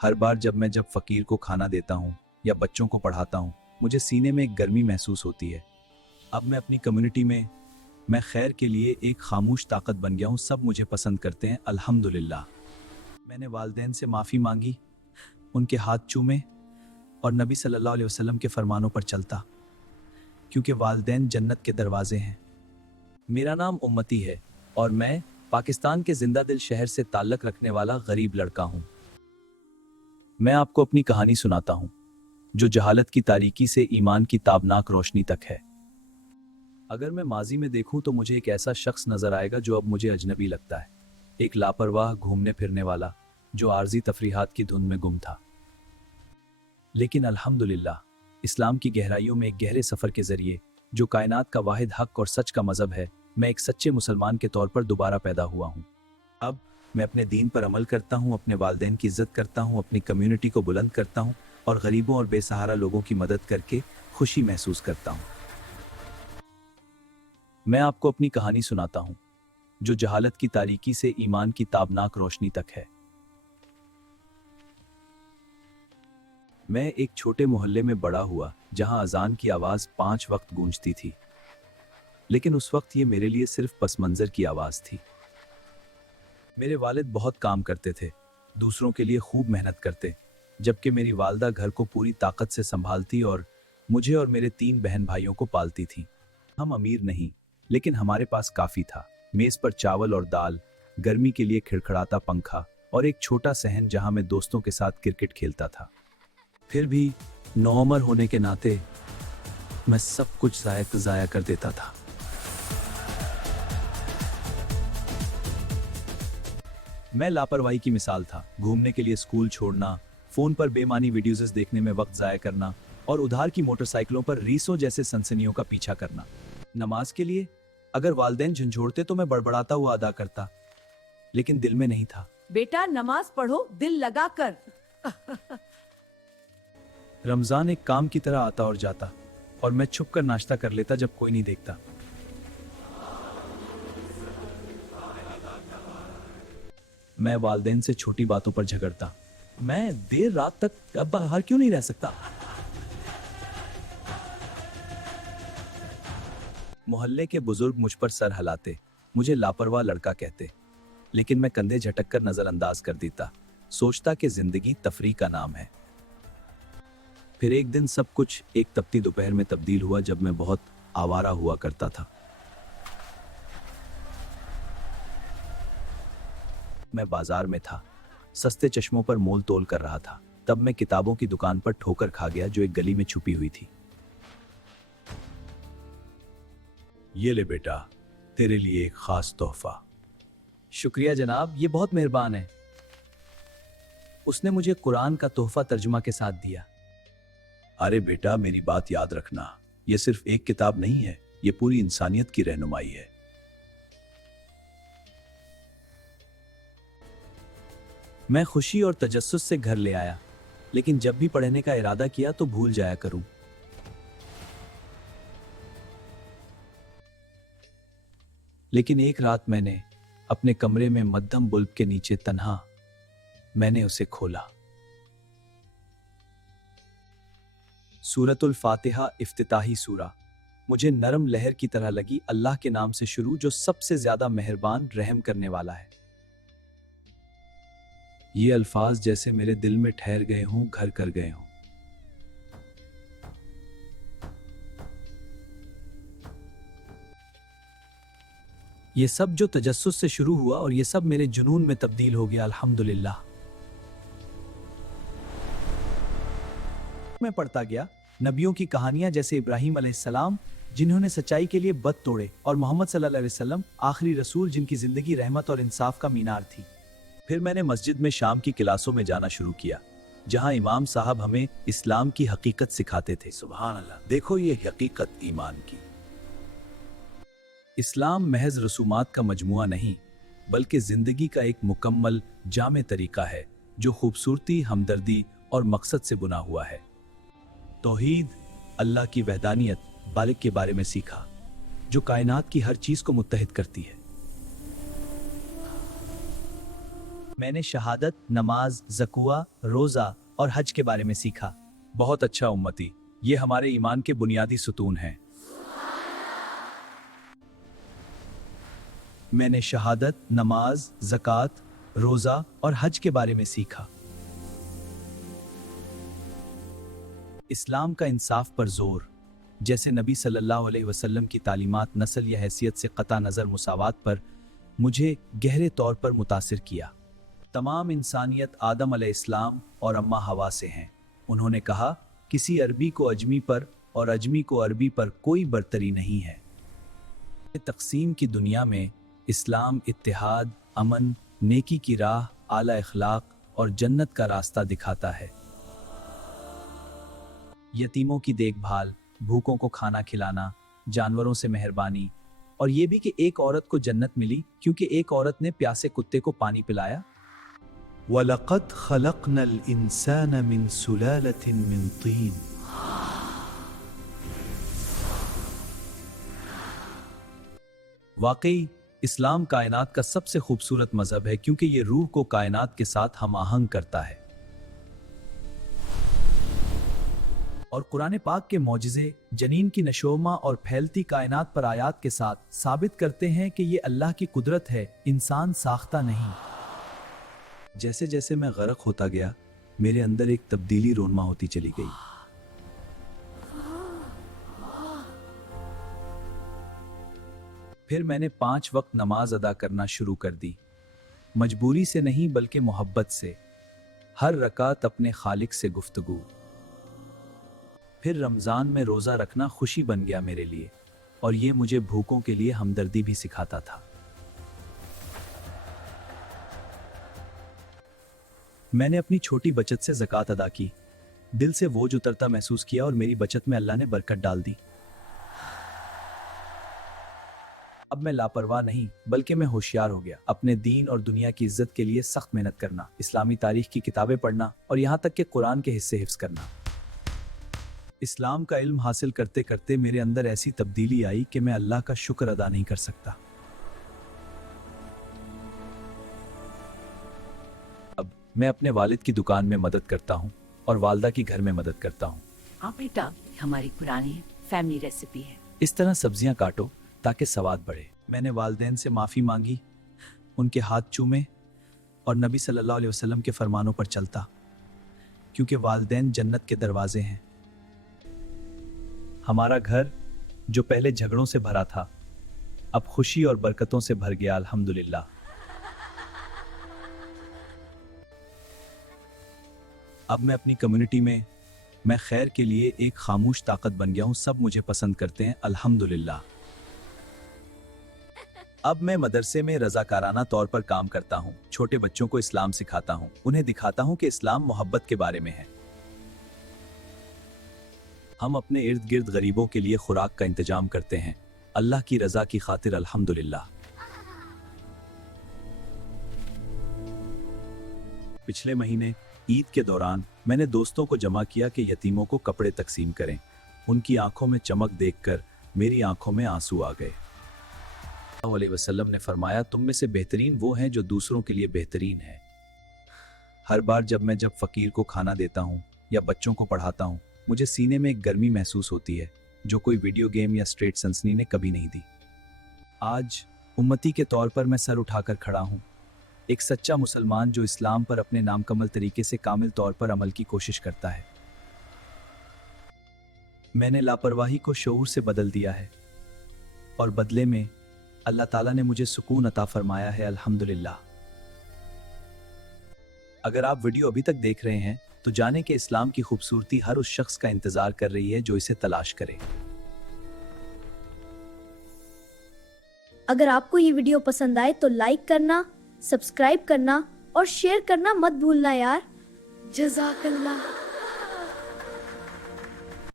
हर बार जब फकीर को खाना देता हूँ या बच्चों को पढ़ाता हूँ, मुझे सीने में एक गर्मी महसूस होती है। अब मैं अपनी कम्युनिटी में मैं खैर के लिए एक खामोश ताकत बन गया हूँ। सब मुझे पसंद करते हैं, अल्हम्दुलिल्लाह। मैंने वालिदैन से माफ़ी मांगी, उनके हाथ चूमे और नबी सल्लल्लाहु अलैहि वसल्लम के फरमानों पर चलता, क्योंकि वालिदैन जन्नत के दरवाजे हैं। मेरा नाम उम्मती है और मैं पाकिस्तान के जिंदा दिल शहर से ताल्लुक़ रखने वाला गरीब लड़का हूँ। मैं आपको अपनी कहानी सुनाता हूँ, जो जहालत की तारीकी से ईमान की ताबनाक रोशनी तक है। अगर मैं माजी में देखूं तो मुझे एक ऐसा शख्स नजर आएगा जो अब मुझे अजनबी लगता है। एक लापरवाह घूमने फिरने वाला जो आर्जी तफरीहात की धुन में गुम था। लेकिन अल्हम्दुलिल्लाह, इस्लाम की गहराइयों में एक गहरे सफर के जरिए, जो कायनात का वाहिद हक और सच का मजहब है, मैं एक सच्चे मुसलमान के तौर पर दोबारा पैदा हुआ हूँ। अब मैं अपने दीन पर अमल करता हूँ, अपने वालिदैन की इज्जत करता हूँ, अपनी कम्युनिटी को बुलंद करता हूँ और गरीबों और बेसहारा लोगों की मदद करके खुशी महसूस करता हूँ। मैं आपको अपनी कहानी सुनाता हूँ, जो जहालत की तारीकी से ईमान की ताबनाक रोशनी तक है। मैं एक छोटे मोहल्ले में बड़ा हुआ, जहां अजान की आवाज 5 वक्त गूंजती थी। लेकिन उस वक्त ये मेरे लिए सिर्फ पस मंजर की आवाज थी। मेरे वालिद बहुत काम करते थे, दूसरों के लिए खूब मेहनत करते, जबकि मेरी वालदा घर को पूरी ताकत से संभालती और मुझे और मेरे 3 बहन भाइयों को पालती थी। हम अमीर नहीं, लेकिन हमारे पास काफी था। मेज पर चावल और दाल, गर्मी के लिए खिड़खड़ाता पंखा और एक छोटा सहन जहां मैं दोस्तों के साथ क्रिकेट खेलता था। फिर भी नौअमर होने के नाते मैं सब कुछ ज़ाया कर देता था। मैं लापरवाही की मिसाल था। घूमने के लिए स्कूल छोड़ना, फोन पर बेमानी वीडियोज़ देखने में वक्त ज़ाया करना और उधार की मोटरसाइकिलों पर रीसों जैसे सनसनियों का पीछा करना। नमाज के लिए अगर वालिदैन झंझोड़ते तो मैं बड़बड़ाता हुआ अदा करता, लेकिन दिल में नहीं था। बेटा नमाज पढ़ो दिल लगा कर। रमजान एक काम की तरह आता और जाता, और मैं छुप कर नाश्ता कर लेता जब कोई नहीं देखता। मैं वालिदैन से छोटी बातों पर झगड़ता। मैं देर रात तक अब बाहर क्यों नहीं रह सकता? मोहल्ले के बुजुर्ग मुझ पर सर हिलाते, मुझे लापरवाह लड़का कहते, लेकिन मैं कंधे झटक कर नजरअंदाज कर देता, सोचता कि जिंदगी तफरीह का नाम है। फिर एक दिन सब कुछ एक तपती दोपहर में तब्दील हुआ, जब मैं बहुत आवारा हुआ करता था। मैं बाजार में था, सस्ते चश्मों पर मोल तोल कर रहा था। तब मैं किताबों की दुकान पर ठोकर खा गया, जो एक गली में छुपी हुई थी। ये ले बेटा, तेरे लिए एक खास तोहफा। शुक्रिया जनाब, ये बहुत मेहरबान है। उसने मुझे कुरान का तोहफा तर्जुमा के साथ दिया। अरे बेटा, मेरी बात याद रखना, ये सिर्फ एक किताब नहीं है, ये पूरी इंसानियत की रहनुमाई है। मैं खुशी और तजस्सुस से घर ले आया, लेकिन जब भी पढ़ने का इरादा किया तो भूल जाया करूं। लेकिन एक रात मैंने अपने कमरे में मध्यम बुल्ब के नीचे तन्हा मैंने उसे खोला। सूरतुल फातिहा इफ्तिताही सूरा मुझे नरम लहर की तरह लगी। अल्लाह के नाम से शुरू, जो सबसे ज्यादा मेहरबान रहम करने वाला है। ये अल्फाज जैसे मेरे दिल में ठहर गए हों, घर कर गए हों। ये सब जो तजस्सुस से शुरू हुआ और ये सब मेरे जुनून में तब्दील हो गया, अल्हम्दुलिल्लाह। मैं पढ़ता गया नबियों की कहानियां, जैसे इब्राहीम अलैहिस्सलाम जिन्होंने सच्चाई के लिए बत तोड़े, और मोहम्मद सल्लल्लाहु अलैहि वसल्लम आखिरी रसूल जिनकी जिंदगी रहमत और इंसाफ का मीनार थी। फिर मैंने मस्जिद में शाम की क्लासों में जाना शुरू किया, जहां इमाम साहब हमें इस्लाम की हकीकत सिखाते थे। सुभान अल्लाह, देखो ये हकीकत ईमान की। इस्लाम महज रसूमात का मजमुआ नहीं, बल्कि जिंदगी का एक मुकम्मल जामे तरीका है, जो खूबसूरती, हमदर्दी और मकसद से बुना हुआ है। तौहीद, अल्लाह की वहदानियत, बालिक के बारे में सीखा, जो कायनात की हर चीज को मुत्तहिद करती है। میں نے شہادت، نماز، زکوہ، روزہ اور حج کے بارے میں سیکھا۔ بہت اچھا امتی، یہ ہمارے ایمان کے بنیادی ستون ہیں۔ میں نے شہادت، نماز، زکوٰۃ، روزہ اور حج کے بارے میں سیکھا۔ اسلام کا انصاف پر زور، جیسے نبی صلی اللہ علیہ وسلم کی تعلیمات نسل یا حیثیت سے قطع نظر مساوات پر مجھے گہرے طور پر متاثر کیا۔ تمام انسانیت آدم علیہ السلام اور اماں حوا سے ہیں۔ انہوں نے کہا، کسی عربی کو اجمی پر اور اجمی کو عربی پر کوئی برتری نہیں ہے۔ تقسیم کی دنیا میں اسلام اتحاد، امن، نیکی کی راہ، اعلیٰ اخلاق اور جنت کا راستہ دکھاتا ہے۔ یتیموں کی دیکھ بھال، بھوکوں کو کھانا کھلانا، جانوروں سے مہربانی، اور یہ بھی کہ ایک عورت کو جنت ملی کیونکہ ایک عورت نے پیاسے کتے کو پانی پلایا۔ وَلَقَدْ خَلَقْنَا الْإِنسَانَ مِنْ سُلَالَةٍ مِنْ طِينٍ۔ واقعی اسلام کائنات کا سب سے خوبصورت مذہب ہے کیونکہ یہ روح کو کائنات کے ساتھ ہم آہنگ کرتا ہے۔ اور قرآن پاک کے معجزے، جنین کی نشوما اور پھیلتی کائنات پر آیات کے ساتھ ثابت کرتے ہیں کہ یہ اللہ کی قدرت ہے، انسان ساختہ نہیں۔ جیسے جیسے میں غرق ہوتا گیا، میرے اندر ایک تبدیلی رونما ہوتی چلی گئی۔ پھر میں نے 5 وقت نماز ادا کرنا شروع کر دی، مجبوری سے نہیں بلکہ محبت سے، ہر رکعت اپنے خالق سے گفتگو۔ پھر رمضان میں روزہ رکھنا خوشی بن گیا میرے لیے، اور یہ مجھے بھوکوں کے لیے ہمدردی بھی سکھاتا تھا۔ میں نے اپنی چھوٹی بچت سے زکوٰۃ ادا کی، دل سے بوجھ اترتا محسوس کیا اور میری بچت میں اللہ نے برکت ڈال دی۔ اب میں لاپرواہ نہیں بلکہ میں ہوشیار ہو گیا، اپنے دین اور دنیا کی عزت کے لیے سخت محنت کرنا، اسلامی تاریخ کی کتابیں پڑھنا اور یہاں تک کہ قرآن کے حصے حفظ کرنا۔ اسلام کا علم حاصل کرتے کرتے میرے اندر ایسی تبدیلی آئی کہ میں اللہ کا شکر ادا نہیں کر سکتا۔ اب میں اپنے والد کی دکان میں مدد کرتا ہوں اور والدہ کی گھر میں مدد کرتا ہوں۔ ہاں بیٹا، ہماری پرانی فیملی ریسیپی ہے۔ اس طرح سبزیاں کاٹو تاکہ سواد بڑھے۔ میں نے والدین سے معافی مانگی، ان کے ہاتھ چومے اور نبی صلی اللہ علیہ وسلم کے فرمانوں پر چلتا، کیونکہ والدین جنت کے دروازے ہیں۔ ہمارا گھر جو پہلے جھگڑوں سے بھرا تھا اب خوشی اور برکتوں سے بھر گیا، الحمدللہ۔ اب میں اپنی کمیونٹی میں خیر کے لیے ایک خاموش طاقت بن گیا ہوں، سب مجھے پسند کرتے ہیں، الحمدللہ۔ اب میں مدرسے میں رضاکارانہ طور پر کام کرتا ہوں، چھوٹے بچوں کو اسلام سکھاتا ہوں، انہیں دکھاتا ہوں کہ اسلام محبت کے بارے میں ہے۔ ہم اپنے ارد گرد غریبوں کے لیے خوراک کا انتظام کرتے ہیں، اللہ کی رضا کی خاطر، الحمدللہ۔ پچھلے مہینے عید کے دوران میں نے دوستوں کو جمع کیا کہ یتیموں کو کپڑے تقسیم کریں۔ ان کی آنکھوں میں چمک دیکھ کر میری آنکھوں میں آنسو آ گئے۔ اللہ علیہ وسلم نے فرمایا، تم میں سے بہترین وہ ہیں جو دوسروں کے لیے بہترین ہے۔ ہر بار جب فقیر کو کھانا دیتا ہوں یا بچوں کو پڑھاتا ہوں، مجھے سینے میں ایک گرمی محسوس ہوتی ہے جو کوئی ویڈیو گیم یا اسٹریٹ سنسنی نے کبھی نہیں دی۔ آج امتی کے طور پر میں سر اٹھا کر کھڑا ہوں، ایک سچا مسلمان جو اسلام پر اپنے نامکمل طریقے سے کامل طور پر عمل کی کوشش کرتا ہے۔ میں نے لاپرواہی کو شعور سے بدل دیا ہے اور بدلے میں اللہ تعالیٰ نے مجھے سکون عطا فرمایا ہے، الحمدللہ۔ اگر آپ ویڈیو ابھی تک دیکھ رہے ہیں تو جانیں کہ اسلام کی خوبصورتی ہر اس شخص کا انتظار کر رہی ہے جو اسے تلاش کرے۔ اگر آپ کو یہ ویڈیو پسند آئے تو لائک کرنا، سبسکرائب کرنا اور شیئر کرنا مت بھولنا یار۔ جزاک اللہ۔